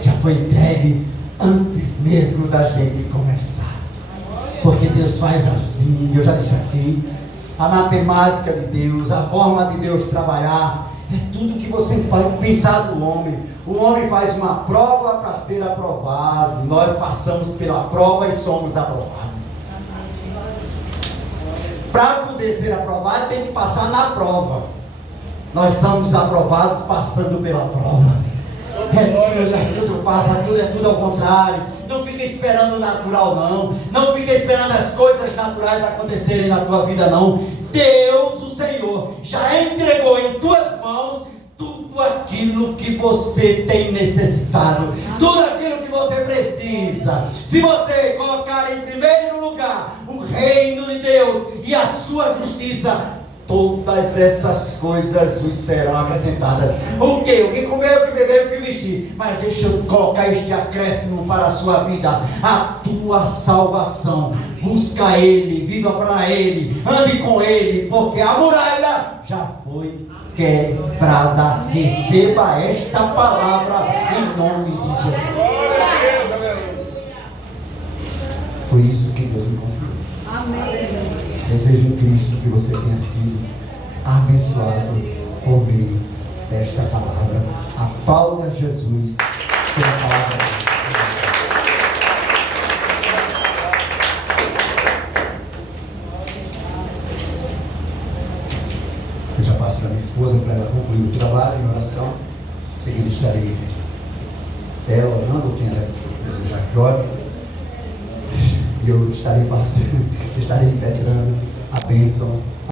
Já foi entregue antes mesmo da gente começar. Porque Deus faz assim, eu já disse aqui, a matemática de Deus, a forma de Deus trabalhar, é tudo que você pode pensar do homem. O homem faz uma prova para ser aprovado. Nós passamos pela prova e somos aprovados. Para poder ser aprovado, tem que passar na prova. Nós somos aprovados passando pela prova. Tudo passa, é tudo ao contrário. Não fica esperando o natural, não. Não fica esperando as coisas naturais acontecerem na tua vida, não. Deus, o Senhor, já entregou em tuas mãos tudo aquilo que você tem necessitado, tudo aquilo que você precisa. Se você colocar em primeiro lugar o reino de Deus e a sua justiça, todas essas coisas vos serão acrescentadas. O que? O que comer, o que beber, o que vestir. Mas deixa eu colocar este acréscimo para a sua vida: a tua salvação. Busca Ele, viva para Ele, ande com Ele, porque a muralha já foi quebrada. Receba esta palavra em nome de Jesus. Foi isso que Deus me confiou. Amém. Desejo em Cristo que você tenha sido abençoado por meio desta palavra. Aplauda Jesus pela palavra. Eu já passo para minha esposa para ela concluir o trabalho em oração. Em seguida estarei ela orando, quem ela desejar que ore. E eu estarei passando, estarei impetrando a bênção